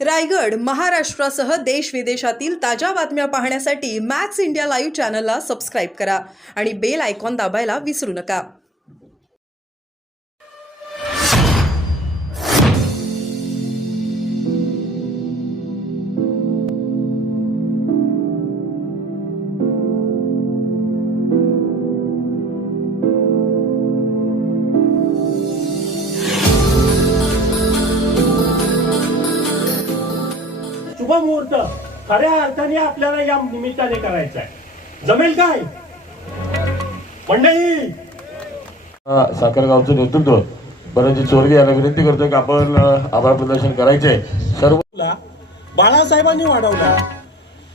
रायगड महाराष्ट्रासह देश विदेशातील ताज्या बातम्या पाहण्यासाठी मॅक्स इंडिया लाईव्ह चॅनलला सबस्क्राईब करा आणि बेल आयकॉन दाबायला विसरू नका. शुभ मुहूर्त खऱ्या अर्थाने आपल्याला या निमित्ताने करायचा आहे. जमेल काय मंडळी? साखरगावचं नेतृत्व बरंची चोरगे यांना विनंती करतो की आपण आभार प्रदर्शन करायचे. सर्व बाळासाहेबांनी वाढवला,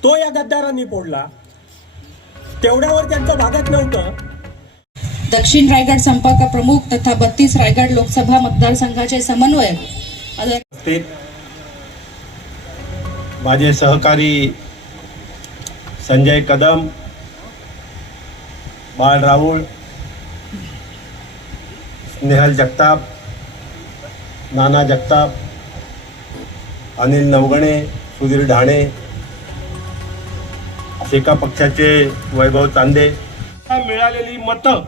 तो या गद्दारांनी फोडला, तेवढ्यावर त्यांचं भागत नव्हतं. दक्षिण रायगड संपर्क प्रमुख तथा 32 रायगड लोकसभा मतदारसंघाचे समन्वयक माझे सहकारी संजय कदम, बाळ राऊळ, स्नेहल जगताप, नाना जगताप, अनिल नवगणे, सुधीर ढाणे, एका पक्षाचे वैभव चांदे. मिळालेली मतं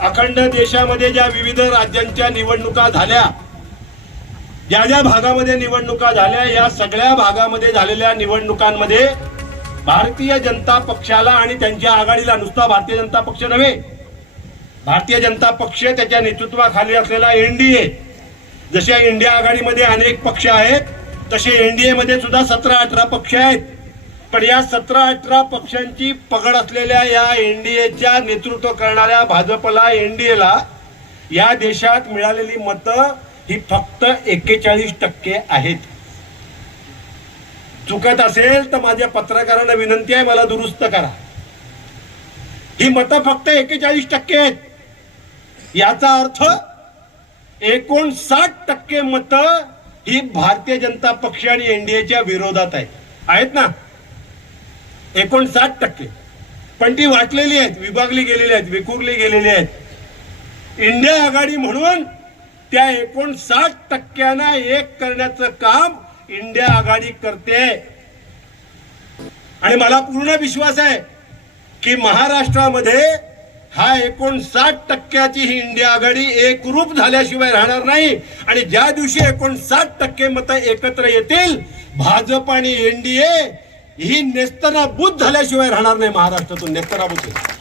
अखंड देशामध्ये ज्या विविध राज्यांच्या निवडणुका झाल्या, ज्या ज्या भागामध्ये निवडणुका झाल्या, या सगळ्या भागामध्ये झालेल्या निवडणुकांमध्ये भारतीय जनता पक्षाला आणि त्यांच्या आघाडीला, नुसता भारतीय जनता पक्ष नव्हे, भारतीय जनता पक्ष त्याच्या नेतृत्वाखाली असलेला एनडीए, जशा इंडिया आघाडीमध्ये अनेक पक्ष आहेत तसे एनडीए मध्ये सुद्धा 17-18 पक्ष आहेत. पण या 17-18 पक्षांची पकड असलेल्या या एनडीएच्या नेतृत्व करणाऱ्या भाजपला, एनडीएला या देशात मिळालेली मतं ही फक्त 41% आहेत. चुकत असेल तर माझ्या पत्रकारांना विनंती आहे, मला दुरुस्त करा. ही मतं फक्त 41% आहेत. याचा अर्थ 59% मतं ही भारतीय जनता पक्ष आणि एनडीएच्या विरोधात आहेत ना. 59%. पण ती वाटलेली आहेत, विभागली गेलेली आहेत, विखुरली गेलेली आहेत. इंडिया आघाडी म्हणून त्या 59%ना एक करण्याचं काम इंडिया आघाडी करते. आणि मला पूर्ण विश्वास आहे की महाराष्ट्रामध्ये हा 59% ही इंडिया आघाडी एकरूप झाल्याशिवाय राहणार नाही. आणि ज्या दिवशी 59% मतं एकत्र येतील, भाजप आणि एनडीए ही नेस्तनाबूत झाल्याशिवाय राहणार नाही. महाराष्ट्रातून नेस्तनाबूत.